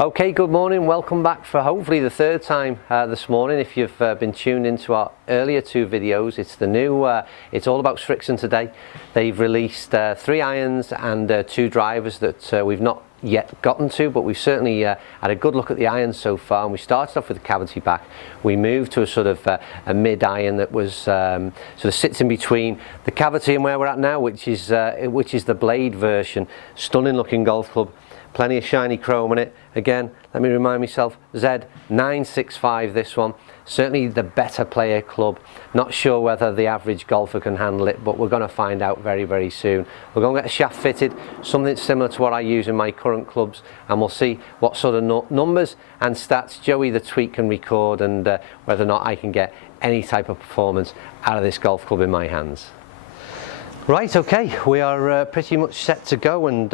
Okay, good morning. Welcome back for hopefully the third time this morning. If you've been tuned into our earlier two videos, it's the new, it's all about Srixon today. They've released 3 irons and 2 drivers that we've not yet gotten to, but we've certainly had a good look at the irons so far. And we started off with the cavity back. We moved to a sort of a mid iron that was sort of sits in between the cavity and where we're at now, which is the blade version. Stunning looking golf club. Plenty of shiny chrome in it. Again, let me remind myself, Z965 this one. Certainly the better player club. Not sure whether the average golfer can handle it, but we're going to find out very, very soon. We're going to get a shaft fitted, something similar to what I use in my current clubs, and we'll see what sort of numbers and stats Joey the Tweak can record, and whether or not I can get any type of performance out of this golf club in my hands. Right, okay, we are pretty much set to go, and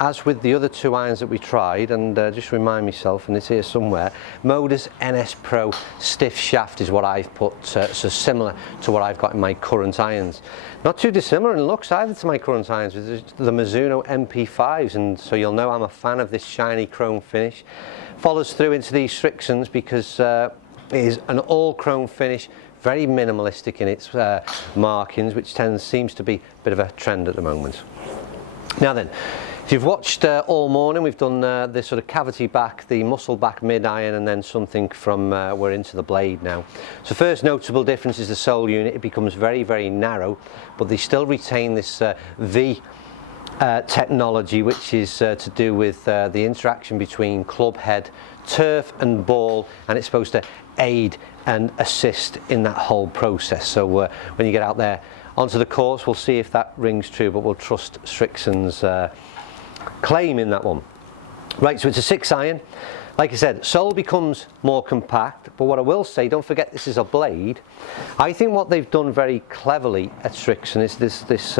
as with the other 2 irons that we tried, and just remind myself, and it's here somewhere, Modus NS Pro stiff shaft is what I've put, so similar to what I've got in my current irons. Not too dissimilar in looks either to my current irons, with the Mizuno MP5s, and so you'll know I'm a fan of this shiny chrome finish. Follows through into these Srixons because it is an all chrome finish, very minimalistic in its markings, which seems to be a bit of a trend at the moment. Now then, if you've watched all morning, we've done this sort of cavity back, the muscle back mid iron, and then something from we're into the blade now. So first notable difference is the sole unit. It becomes very, very narrow, but they still retain this V technology, which is to do with the interaction between club head, turf and ball, and it's supposed to aid and assist in that whole process. So when you get out there onto the course, we'll see if that rings true, but we'll trust Srixon's claim in that one. Right, so it's a 6 iron. Like I said, sole becomes more compact, but what I will say, don't forget this is a blade. I think what they've done very cleverly at Srixon is this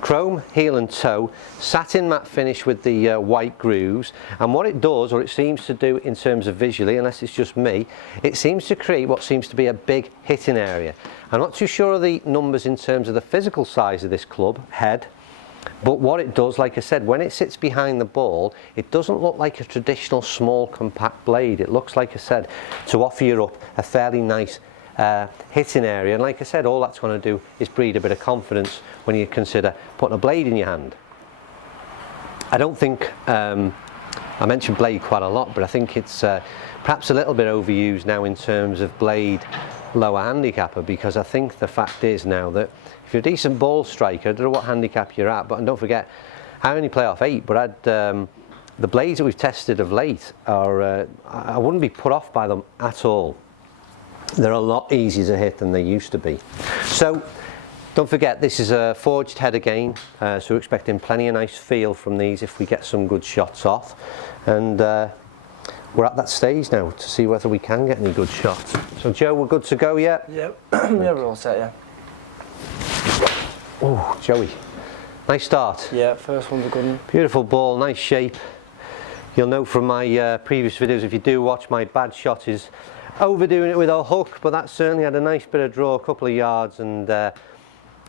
chrome heel and toe, satin matte finish with the white grooves, and what it does, or it seems to do in terms of visually, unless it's just me, it seems to create what seems to be a big hitting area. I'm not too sure of the numbers in terms of the physical size of this club head, but what it does, like I said, when it sits behind the ball, it doesn't look like a traditional small compact blade. It looks, like I said, to offer you up a fairly nice hitting area, and like I said, all that's going to do is breed a bit of confidence when you consider putting a blade in your hand. I don't think I mentioned blade quite a lot, but I think it's perhaps a little bit overused now in terms of blade lower handicapper, because I think the fact is now that if you're a decent ball striker, I don't know what handicap you're at, but don't forget, I only play off 8, but the blades that we've tested of late are, I wouldn't be put off by them at all. They're a lot easier to hit than they used to be. So don't forget, this is a forged head again, so we're expecting plenty of nice feel from these if we get some good shots off, and we're at that stage now to see whether we can get any good shots. So Joe, we're good to go yet? Yep, yeah, we're all set, yeah. Oh, Joey, nice start. Yeah, first one's a good one. Beautiful ball, nice shape. You'll know from my previous videos, if you do watch, my bad shot is overdoing it with a hook, but that certainly had a nice bit of draw, a couple of yards, and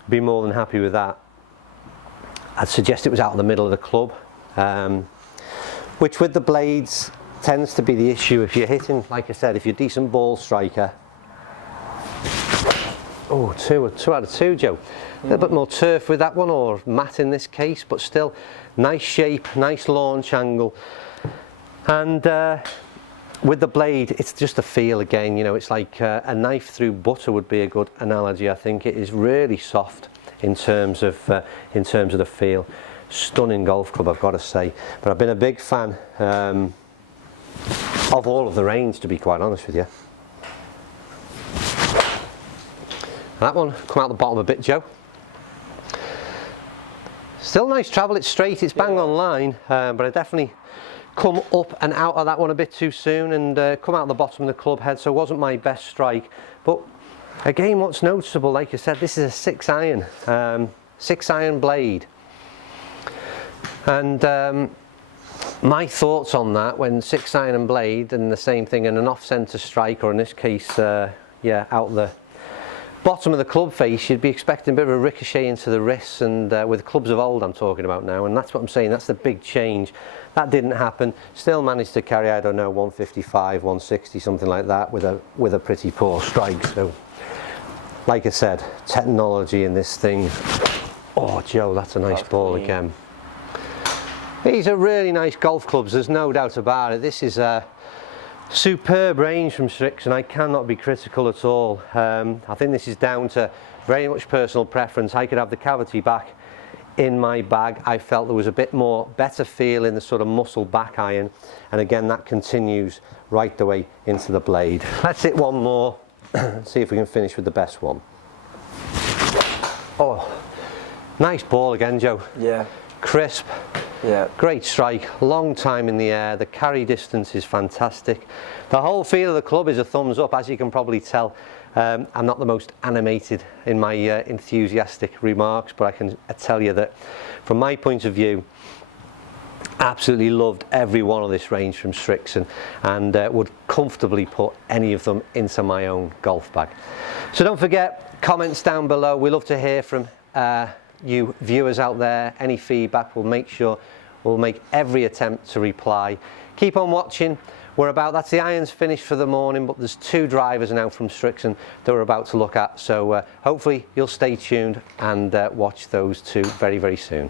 be more than happy with that. I'd suggest it was out of the middle of the club, which with the blades tends to be the issue if you're hitting, like I said, if you're a decent ball striker. Oh, 2 out of 2, Joe. A little bit more turf with that one, or matte in this case, but still nice shape, nice launch angle. And with the blade, it's just a feel again, you know, it's like a knife through butter would be a good analogy. I think it is really soft in terms of the feel. Stunning golf club, I've got to say. But I've been a big fan of all of the range, to be quite honest with you. That one come out the bottom a bit, Joe. Still nice travel, it's straight, it's bang on line, but I definitely come up and out of that one a bit too soon, and come out the bottom of the club head, so it wasn't my best strike. But again, what's noticeable, like I said, this is a 6 iron, 6 iron blade. And my thoughts on that, when 6 iron and blade and the same thing in an off-centre strike, or in this case, yeah, out bottom of the club face, you'd be expecting a bit of a ricochet into the wrists, and with clubs of old I'm talking about now, and that's what I'm saying, that's the big change. That didn't happen. Still managed to carry, I don't know, 155, 160, something like that, with a pretty poor strike. So, like I said, technology in this thing. Oh, Joe, that's a nice ball again. These are really nice golf clubs, there's no doubt about it. This is a superb range from Srixon. I cannot be critical at all. I think this is down to very much personal preference. I could have the cavity back in my bag. I felt there was a bit more better feel in the sort of muscle back iron, and again that continues right the way into the blade. Let's hit one more and see if we can finish with the best one. Oh, nice ball again, Joe. Yeah. Crisp. Yeah. Great strike, long time in the air, the carry distance is fantastic. The whole feel of the club is a thumbs up, as you can probably tell. I'm not the most animated in my enthusiastic remarks, but I can tell you that from my point of view, absolutely loved every one of this range from Srixon, and would comfortably put any of them into my own golf bag. So don't forget, comments down below. We love to hear from you viewers out there. Any feedback, we'll make every attempt to reply. Keep on watching. That's the irons finished for the morning, but there's 2 drivers now from Srixon that we're about to look at, so hopefully you'll stay tuned and watch those 2 very, very soon.